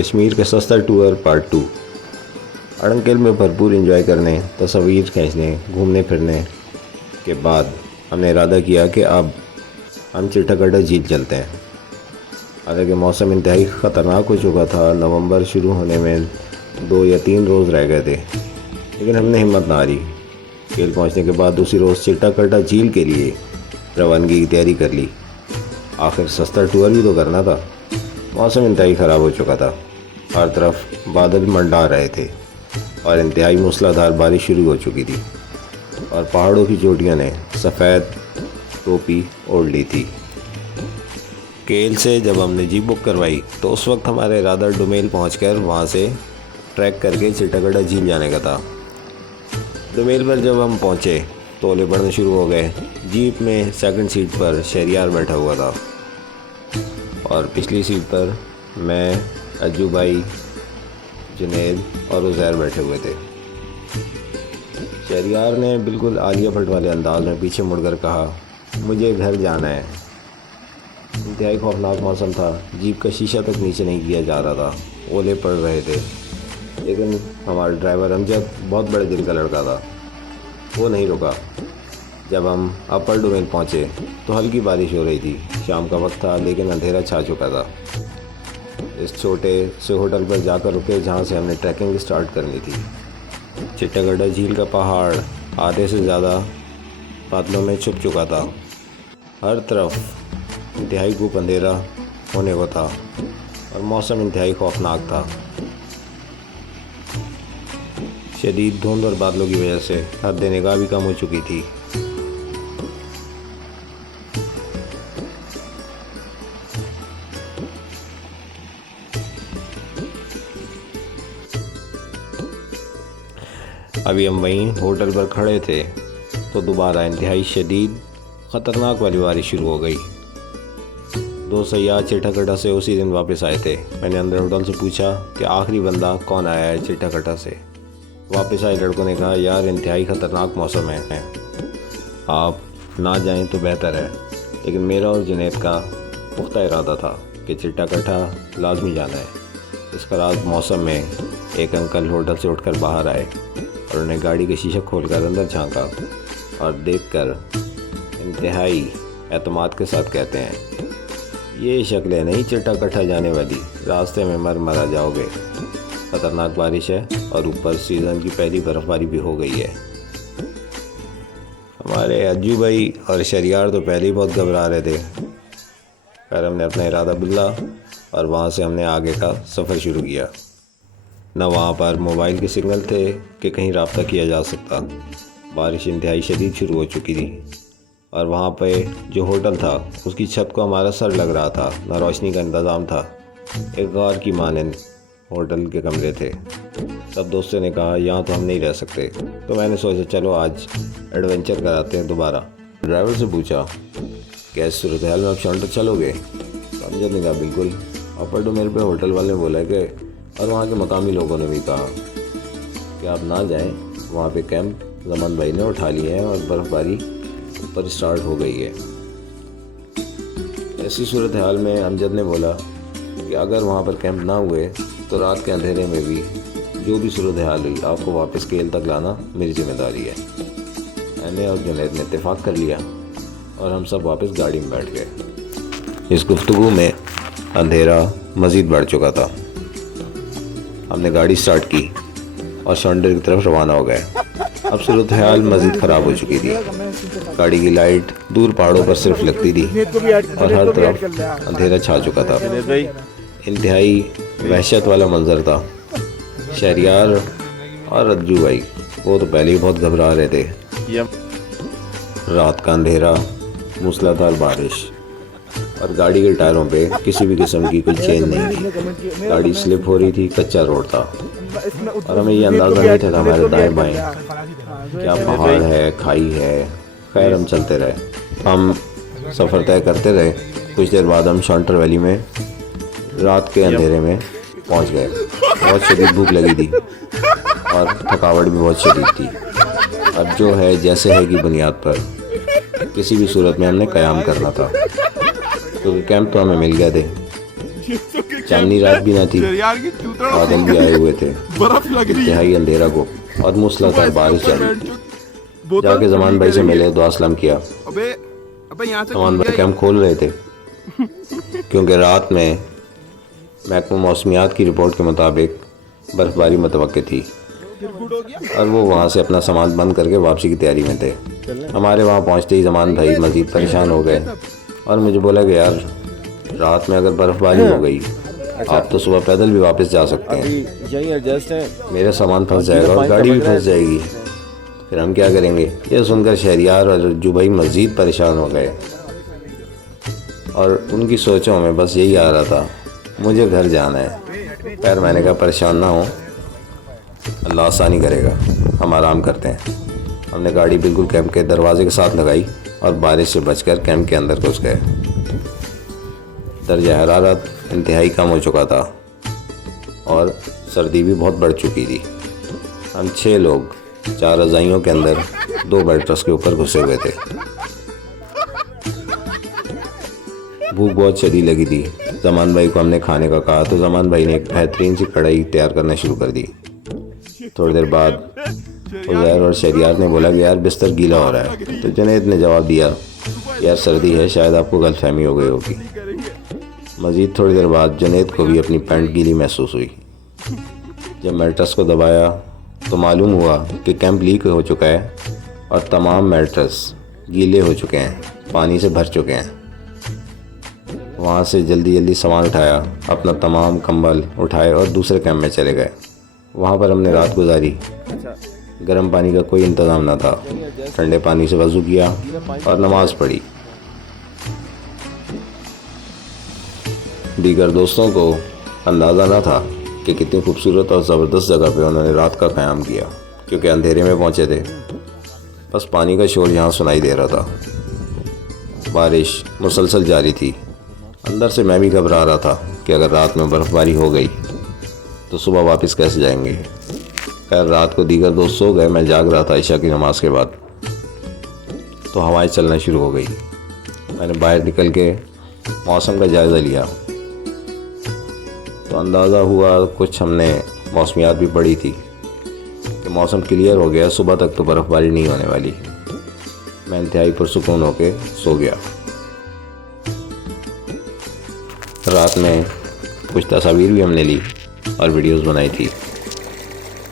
कश्मीर का सस्ता tour part 2। अड़ंकेल में भरपूर एंजॉय करने, तस्वीर खींचने, घूमने फिरने के बाद हमने इरादा किया कि अब हम चिट्टागड्डा झील चलते हैं। हालांकि मौसम इंतहाई ख़तरनाक हो चुका था, नवंबर शुरू होने में 2 या 3 रोज़ रह गए थे, लेकिन हमने हिम्मत ना हारी। केल पहुंचने के बाद दूसरी रोज़ चिट्टागड्डा झील के लिए रवानगी की तैयारी कर ली। आखिर सस्ता टूर भी तो करना था। मौसम इंतहाई ख़राब हो चुका था, हर तरफ बादल मंडरा रहे थे और इंतहाई मूसलाधार बारिश शुरू हो चुकी थी और पहाड़ों की चोटियों ने सफ़ेद टोपी ओढ़ ली थी। केल से जब हमने जीप बुक करवाई तो उस वक्त हमारा इरादा डुमेल पहुंचकर वहां से ट्रैक करके चिट्टागड्डा झील जाने का था। डुमेल पर जब हम पहुंचे तो ओले पड़ने शुरू हो गए। जीप में सेकंड सीट पर शहरियार बैठा हुआ था और पिछली सीट पर मैं, अज्जू भाई, जुनैद और उज़ैर बैठे हुए थे। शहरियार ने बिल्कुल आलिया भट्ट वाले अंदाज में पीछे मुड़कर कहा, मुझे घर जाना है। इंतहाई खौफनाक मौसम था, जीप का शीशा तक नीचे नहीं किया जा रहा था, ओले पड़ रहे थे। लेकिन हमारा ड्राइवर अमजद बहुत बड़े दिल का लड़का था, वो नहीं रुका। जब हम अपर डोमेन पहुँचे तो हल्की बारिश हो रही थी। शाम का वक्त था लेकिन अंधेरा छा चुका था। इस छोटे से होटल पर जाकर रुके जहाँ से हमने ट्रैकिंग स्टार्ट करनी थी। चिट्टागड्डा झील का पहाड़ आधे से ज़्यादा बादलों में छुप चुका था। हर तरफ इंतहाई खूब अंधेरा होने को था और मौसम इंतहाई खौफनाक था। शदीद धुंध और बादलों की वजह से हद निगाह भी कम हो चुकी थी। अभी हम वहीं होटल पर खड़े थे तो दोबारा इंतहाई शदीद ख़तरनाक वाली बारिश शुरू हो गई। 2 सयाह चिट्टागड्डा से उसी दिन वापस आए थे। मैंने अंदर होटल से पूछा कि आखिरी बंदा कौन आया है चिट्टागड्डा से। वापस आए लड़कों ने कहा, यार इंतहाई ख़तरनाक मौसम है, आप ना जाएं तो बेहतर है। लेकिन मेरा और जुनैद का पुख्ता इरादा था कि चिट्टागड्डा लाजमी जाना है। इस खराब मौसम में एक अंकल होटल से उठकर बाहर आए और उन्हें गाड़ी का शीशा खोलकर अंदर झांका और देखकर इंतहाई एतमाद के साथ कहते हैं, ये शक्लें नहीं चिट्टागड्डा जाने वाली, रास्ते में मर मरा जाओगे। ख़तरनाक बारिश है और ऊपर सीज़न की पहली बर्फ़बारी भी हो गई है। हमारे अज्जू भाई और शहरियार तो पहले ही बहुत घबरा रहे थे। फिर हमने अपना इरादा बदला और वहाँ से हमने आगे का सफ़र शुरू किया। न वहाँ पर मोबाइल के सिग्नल थे कि कहीं रब्ता किया जा सकता। बारिश इंतहाई शदीद शुरू हो चुकी थी और वहाँ पे जो होटल था उसकी छत को हमारा सर लग रहा था, न रोशनी का इंतज़ाम था। एक गार की मानंद होटल के कमरे थे। सब दोस्तों ने कहा, यहाँ तो हम नहीं रह सकते। तो मैंने सोचा चलो आज एडवेंचर कराते हैं दोबारा। ड्राइवर से पूछा, क्या इस सूरत हाल में आप शॉल्टर चलोगे? अमजद ने कहा, बिल्कुल। अपर डोमेल पे होटल वाले ने बोला कि, और वहाँ के मकामी लोगों ने भी कहा कि आप ना जाएं, वहाँ पे कैंप जमान भाई ने उठा लिए हैं और बर्फ़बारी ऊपर स्टार्ट हो गई है। ऐसी सूरत हाल में अमजद ने बोला कि अगर वहाँ पर कैंप ना हुए तो रात के अंधेरे में भी जो भी सूरत हाल हुई आपको वापस केल तक लाना मेरी जिम्मेदारी है। मैंने और जुनैद ने इत्तेफाक कर लिया और हम सब वापस गाड़ी में बैठ गए। इस गुफ्तगू में अंधेरा मज़ीद बढ़ चुका था। हमने गाड़ी स्टार्ट की और शॉन्डर की तरफ रवाना हो गए। अब सूरत हाल मज़ीद ख़राब हो चुकी थी। गाड़ी की लाइट दूर पहाड़ों पर सिर्फ लगती थी और हर तरफ अंधेरा छा चुका था। इंतहाई वहशत वाला मंजर था। शहरियार और अज्जू भाई वो तो पहले ही बहुत घबरा रहे थे। रात का अंधेरा, मूसलाधार बारिश और गाड़ी के टायरों पे किसी भी किस्म की कोई चेन नहीं थी। गाड़ी स्लिप हो रही थी, कच्चा रोड था और हमें ये अंदाज़ा नहीं था हमारे दाएं बाएं क्या पहाड़ है, खाई है। खैर हम चलते रहे। हम सफ़र तय करते रहे। कुछ देर बाद हम शॉन्टर वैली में रात के अंधेरे में पहुंच गए। बहुत शदीद भूख लगी थी और थकावट भी बहुत शदीद थी। अब जो है जैसे है की बुनियाद पर किसी भी सूरत में हमने क़याम करना था, क्योंकि कैंप तो हमें मिल गए थे। चांदनी रात भी ना थी, यार की चूतरा बादल भी आए हुए थे, बर्फ लग रही है। इंतहाई अंधेरा को और मूसलाधार बारिश जारी। जाके जमान भाई से मिले, दुआ सलाम किया। अबे अबे यहाँ से जमान भाई कैंप खोल रहे थे क्योंकि रात में महकमा मौसमियात की रिपोर्ट के मुताबिक बर्फबारी मुतवक्के थी और वो वहाँ से अपना सामान बंद करके वापसी की तैयारी में थे। हमारे वहाँ पहुँचते ही जमान भाई मज़ीद परेशान हो गए और मुझे बोला कि यार रात में अगर बर्फबारी हो गई आप तो सुबह पैदल भी वापस जा सकते हैं, यही एडजस्ट है। मेरा सामान फंस जाएगा और गाड़ी भी फंस जाएगी, फिर हम क्या करेंगे। ये सुनकर शहरियार और रज्जू भाई मज़ीद परेशान हो गए और उनकी सोचों में बस यही आ रहा था मुझे घर जाना है। खैर मैंने कहा परेशान ना हो, अल्लाह आसानी करेगा, हम आराम करते हैं। हमने गाड़ी बिल्कुल कैंप के दरवाजे के साथ लगाई और बारिश से बचकर कैंप के अंदर घुस गए। दर्जा हरारत इंतहाई कम हो चुका था और सर्दी भी बहुत बढ़ चुकी थी। हम 6 लोग 4 रज़ाइयों के अंदर 2 मैट्रेस के ऊपर घुसे हुए थे। भूख बहुत शदीद लगी थी। जमान भाई को हमने खाने का कहा तो जमान भाई ने एक बेहतरीन सी कढ़ाई तैयार करना शुरू कर दी। थोड़ी देर बाद उज़ैर और शहरियार ने बोला कि यार बिस्तर गीला हो रहा है, तो जुनैद ने जवाब दिया यार सर्दी है, शायद आपको गलतफहमी हो गई होगी। मज़ीद थोड़ी देर बाद जुनैद को भी अपनी पैंट गीली महसूस हुई। जब मैट्रेस को दबाया तो मालूम हुआ कि कैंप लीक हो चुका है और तमाम मैट्रेस गीले हो चुके हैं, पानी से भर चुके हैं। वहाँ से जल्दी जल्दी सामान उठाया, अपना तमाम कंबल उठाए और दूसरे कैंप में चले गए। वहाँ पर हमने रात गुजारी। गर्म पानी का कोई इंतज़ाम न था। ठंडे पानी से वज़ू किया और नमाज़ पढ़ी। दीगर दोस्तों को अंदाज़ा न था कि कितनी खूबसूरत और ज़बरदस्त जगह पे उन्होंने रात का क़याम किया, क्योंकि अंधेरे में पहुँचे थे। बस पानी का शोर यहाँ सुनाई दे रहा था। बारिश मुसलसल जारी थी। अंदर से मैं भी घबरा रहा था कि अगर रात में बर्फ़बारी हो गई तो सुबह वापस कैसे जाएंगे। खैर रात को दीगर दोस्त सो गए, मैं जाग रहा था इशा की नमाज़ के बाद। तो हवाएं चलना शुरू हो गई। मैंने बाहर निकल के मौसम का जायज़ा लिया तो अंदाज़ा हुआ, कुछ हमने मौसमियात भी पढ़ी थी कि मौसम क्लियर हो गया, सुबह तक तो बर्फ़बारी नहीं होने वाली। मैं इंतहाई पुरसुकून होके सो गया। रात में कुछ तस्वीर भी हमने ली और वीडियोस बनाई थी।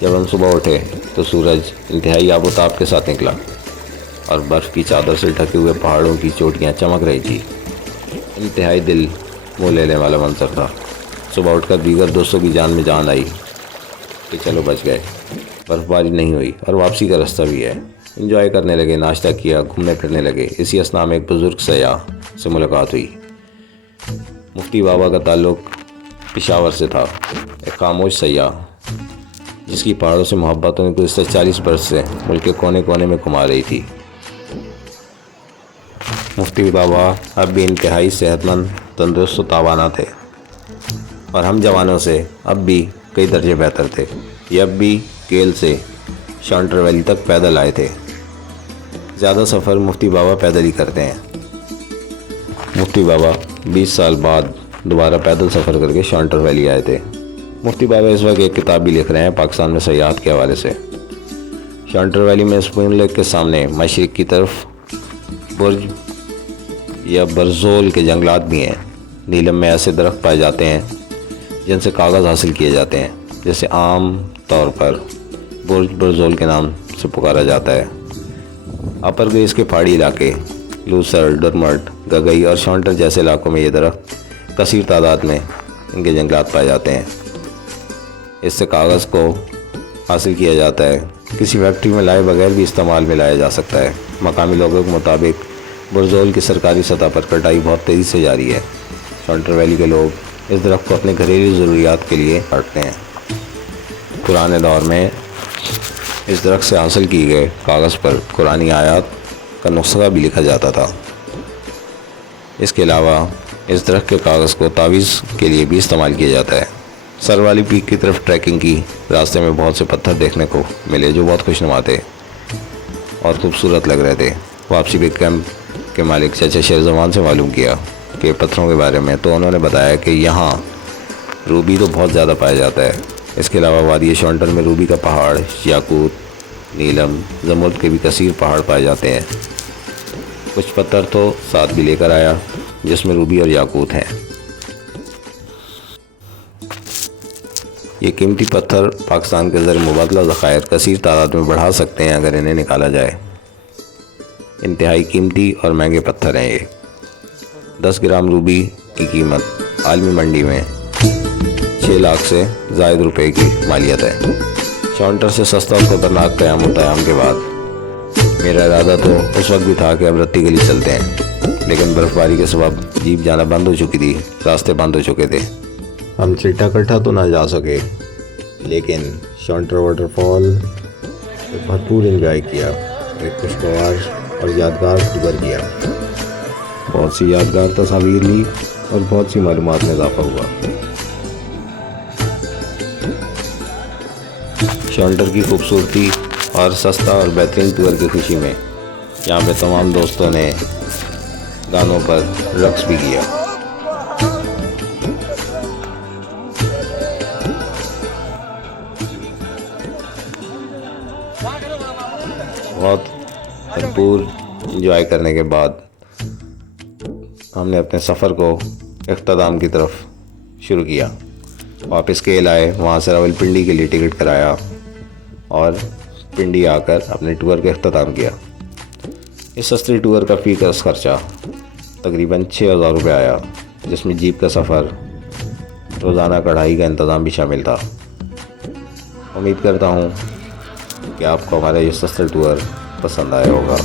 जब हम सुबह उठे तो सूरज इंतहाई आबोताब के साथ निकला और बर्फ़ की चादर से ढके हुए पहाड़ों की चोटियां चमक रही थी। इंतहाई दिल मुँह लेने वाला मंजर था। सुबह उठकर दीगर दोस्तों की जान में जान आई कि चलो बच गए, बर्फ़बारी नहीं हुई और वापसी का रास्ता भी है। इंजॉय करने लगे, नाश्ता किया, घूमने फिरने लगे। इसी असना में एक बुज़ुर्ग सयाह से मुलाकात हुई। मुफ्ती बाबा का ताल्लुक़ पेशावर से था। एक खामोश सयाह जिसकी पहाड़ों से मोहब्बत उन्हें गुज़श्ता 40 बरस से मुल्क के कोने कोने में घुमा रही थी। मुफ्ती बाबा अब भी इंतहाई सेहतमंद, तंदुरुस्त व तावाना थे और हम जवानों से अब भी कई दर्जे बेहतर थे। ये अब भी केल से शांटर वैली तक पैदल आए थे। ज़्यादा सफ़र मुफ्ती बाबा पैदल ही करते हैं। मुफ्ती बाबा 20 साल बाद दोबारा पैदल सफ़र करके शांटर वैली आए थे। मुफ्ती बाबा इस वक्त एक किताब भी लिख रहे हैं पाकिस्तान में सयाहत के हवाले से। शांटर वैली में स्पून लेक के सामने मशरिक़ की तरफ बुर्ज या बरज़ोल के जंगलात भी हैं। नीलम में ऐसे दरख्त पाए जाते हैं जिनसे कागज़ हासिल किए जाते हैं, जैसे आम तौर पर बुर्ज बरज़ोल के नाम से पुकारा जाता है। अपर ग्रेस के पहाड़ी इलाके लूसर, डरमट, गगई और शांटर जैसे इलाकों में ये दरख्त कसीर तादाद में इनके जंगलात पाए जाते हैं। इससे कागज़ को हासिल किया जाता है। किसी फैक्ट्री में लाए बगैर भी इस्तेमाल में लाया जा सकता है। मकामी लोगों के मुताबिक बरज़ोल की सरकारी सतह पर कटाई बहुत तेज़ी से जारी है। शांटर वैली के लोग इस दरख्त को अपने घरेलू ज़रूरियात के लिए काटते हैं। पुराने दौर में इस दरख्त से हासिल किए गए कागज़ पर कुरानी आयात का नुस्खा भी लिखा जाता था। इसके अलावा इस दरख्त के कागज़ को तावीज़ के लिए भी इस्तेमाल किया जाता है। सर वाली पीक की तरफ ट्रैकिंग की। रास्ते में बहुत से पत्थर देखने को मिले जो बहुत खुशनुमा थे और खूबसूरत लग रहे थे। वापसी पे कैंप के मालिक चाचा शेर जमान से मालूम किया कि पत्थरों के बारे में, तो उन्होंने बताया कि यहाँ रूबी तो बहुत ज़्यादा पाया जाता है। इसके अलावा वादी शॉन्टर में रूबी का पहाड़, याकूत, नीलम, जमुर्द के भी कसीर पहाड़ पाए जाते हैं। कुछ पत्थर तो साथ भी लेकर आया जिसमें रूबी और याकूत हैं। ये कीमती पत्थर पाकिस्तान के ज़र मुबादला ज़खायर कसीर तादाद में बढ़ा सकते हैं अगर इन्हें निकाला जाए। इंतहाई कीमती और महंगे पत्थर हैं ये। 10 ग्राम रूबी की कीमत आलमी मंडी में 6 लाख से ज़ायद रुपए की मालियत है। शॉन्टर से सस्ता और खतरनाक क़याम के बाद मेरा इरादा तो उस वक्त भी था कि अब रत्ती गली चलते हैं, लेकिन बर्फ़बारी के सबब जीप जाना बंद हो चुकी थी, रास्ते बंद हो चुके थे। हम चिट्टा कट्टा तो ना जा सके, लेकिन शॉन्टर वाटरफॉल भरपूर एंजॉय किया। एक खुशगवार और यादगार टूर किया। बहुत सी यादगार तस्वीर ली और बहुत सी मालूमात में इजाफा हुआ। शॉन्टर की खूबसूरती और सस्ता और बेहतरीन टूर की खुशी में यहाँ पे तमाम दोस्तों ने गानों पर रक्स भी किया। बहुत भरपूर इंजॉय करने के बाद हमने अपने सफ़र को इख्तिताम की तरफ शुरू किया। वापस केल आए, वहाँ से रावलपिंडी के लिए टिकट कराया और पिंडी आकर अपने टूर का इख्तिताम किया। इस सस्ते टूर का फ़ी का खर्चा तकरीबन 6,000 रुपये आया, जिसमें जीप का सफ़र, रोज़ाना कढ़ाई का इंतज़ाम भी शामिल था। उम्मीद करता हूँ कि आपको हमारा ये सस्ता टूर पसंद आया होगा।